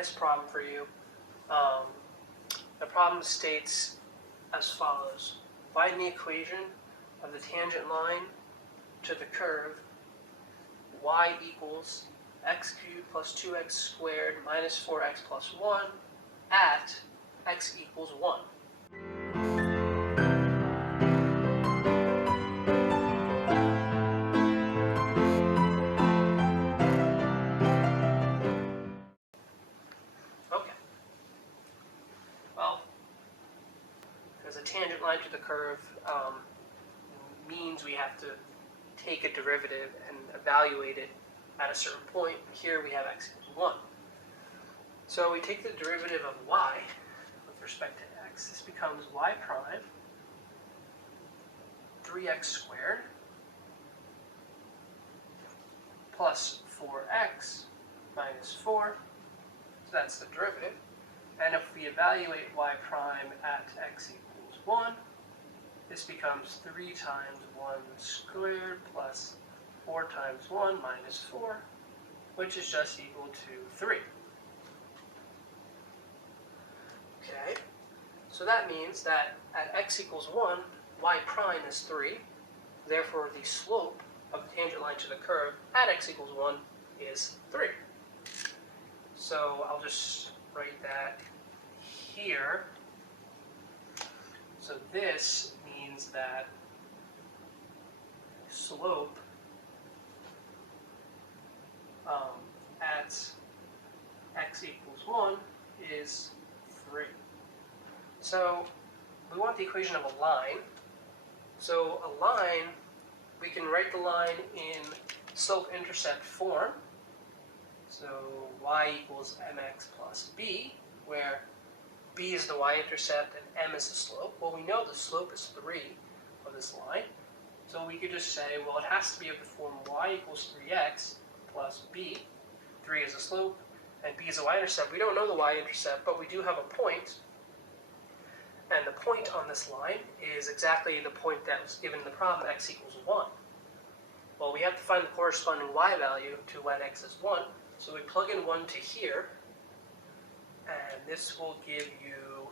nice problem for you. The problem states as follows. Find the equation of the tangent line to the curve y equals x cubed plus 2x squared minus 4x plus 1 at x equals 1. Okay. Well, because a tangent line to the curve means we have to take a derivative and evaluate it at a certain point. Here we have x equals 1. So we take the derivative of y with respect to x. This becomes y prime 3x squared plus 4x minus 4. So that's the derivative. And if we evaluate y prime at x equals 1, this becomes 3 times 1 squared plus 4 times 1 minus 4, which is just equal to 3. Okay, so that means that at x equals 1, y prime is 3. Therefore, the slope of the tangent line to the curve at x equals 1 is 3. So I'll just write that here. So this means that slope at x equals 1 is 3. So we want the equation of a line. So a line, we can write the line in slope-intercept form. So y equals mx plus b, where b is the y-intercept and m is the slope. Well, we know the slope is 3 of this line. So we could just say, well, it has to be of the form y equals 3x plus b. 3 is the slope, and b is the y-intercept. We don't know the y-intercept, but we do have a point. And the point on this line is exactly the point that was given in the problem, x equals 1. Well, we have to find the corresponding y value to when x is 1. So we plug in 1 to here, and this will give you,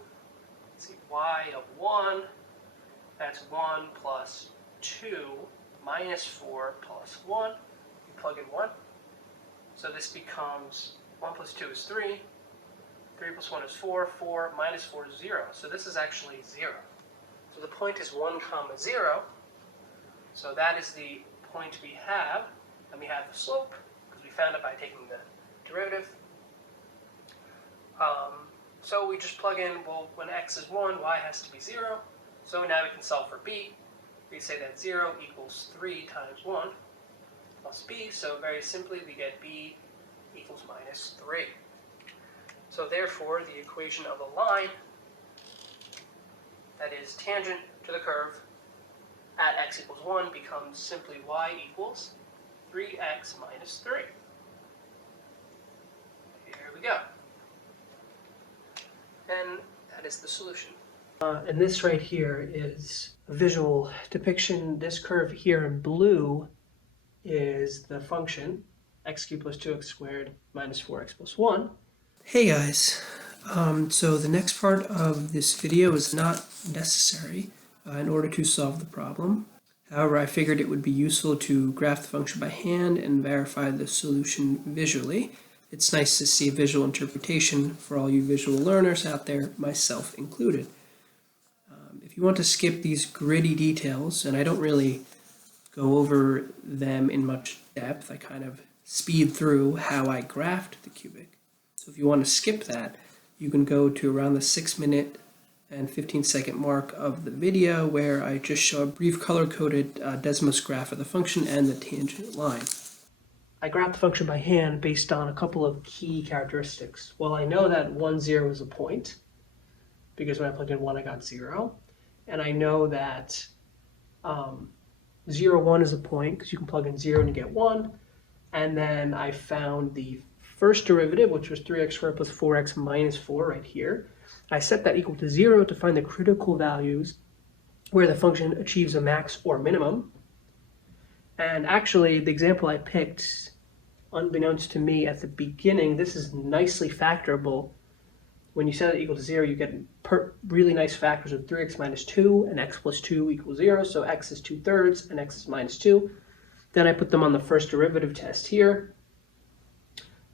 let's see, y of 1, that's 1 plus 2 minus 4 plus 1. We plug in 1. So this becomes 1 plus 2 is 3. 3 plus 1 is 4. 4 minus 4 is 0. So this is actually 0. So the point is 1 comma 0. So that is the point we have. And we have the slope, because we found it by taking the derivative. So we just plug in, well, when x is 1, y has to be 0. So now we can solve for b. We say that 0 equals 3 times 1 plus b. So very simply, we get b equals minus 3. So therefore, the equation of a line that is tangent to the curve at x equals 1 becomes simply y equals 3x minus 3. Here we go. And that is the solution. And this right here is a visual depiction. This curve here in blue is the function x cubed plus 2x squared minus 4x plus 1. Hey guys, so the next part of this video is not necessary in order to solve the problem. However, I figured it would be useful to graph the function by hand and verify the solution visually. It's nice to see a visual interpretation for all you visual learners out there, myself included. If you want to skip these gritty details, and I don't really go over them in much depth, I kind of speed through how I graphed the cubic. So if you want to skip that, you can go to around the 6-minute and 15-second mark of the video where I just show a brief color-coded Desmos graph of the function and the tangent line. I graphed the function by hand based on a couple of key characteristics. Well, I know that 1, 0 is a point, because when I plugged in 1, I got 0. And I know that 0, 1 is a point, because you can plug in 0 and you get 1. And then I found the first derivative, which was 3x squared plus 4x minus 4 right here. I set that equal to 0 to find the critical values where the function achieves a max or minimum. And actually, the example I picked unbeknownst to me at the beginning, this is nicely factorable. When you set it equal to 0, you get really nice factors of 3x minus 2 and x plus 2 equals 0. So x is 2/3 and x is minus 2. Then I put them on the first derivative test here.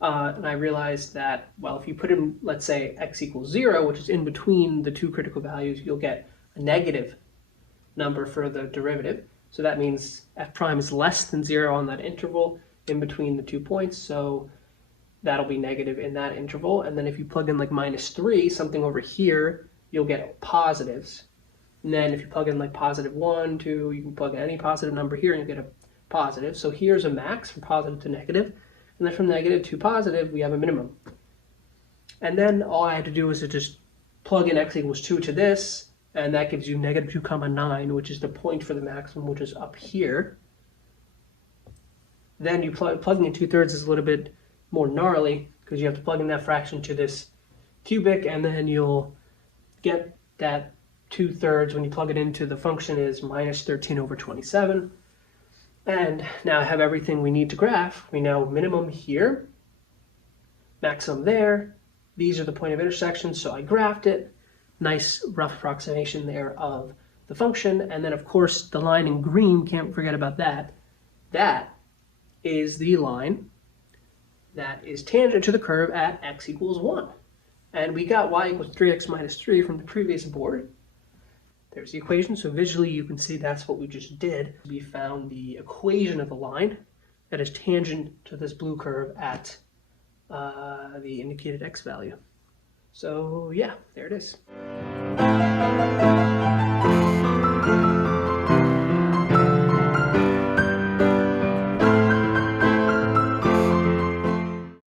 And I realized that, well, if you put in, let's say, x equals 0, which is in between the two critical values, you'll get a negative number for the derivative. So that means f prime is less than 0 on that interval in between the 2 points. So that'll be negative in that interval. And then if you plug in like minus 3, something over here, you'll get positives. And then if you plug in like positive 1, 2, you can plug in any positive number here and you get a positive. So here's a max from positive to negative. And then from negative to positive, we have a minimum. And then all I had to do was to just plug in x equals 2 to this, and that gives you negative 2 comma 9, which is the point for the maximum, which is up here. Then you plugging in 2/3 is a little bit more gnarly, because you have to plug in that fraction to this cubic, and then you'll get that 2/3 when you plug it into the function is minus 13/27. And now I have everything we need to graph. We know minimum here, maximum there. These are the point of intersection, so I graphed it. Nice rough approximation there of the function. And then, of course, the line in green, can't forget about that. That is the line that is tangent to the curve at x equals 1. And we got y equals 3x minus 3 from the previous board. There's the equation, so visually you can see that's what we just did. We found the equation of the line that is tangent to this blue curve at the indicated x value. So yeah, there it is.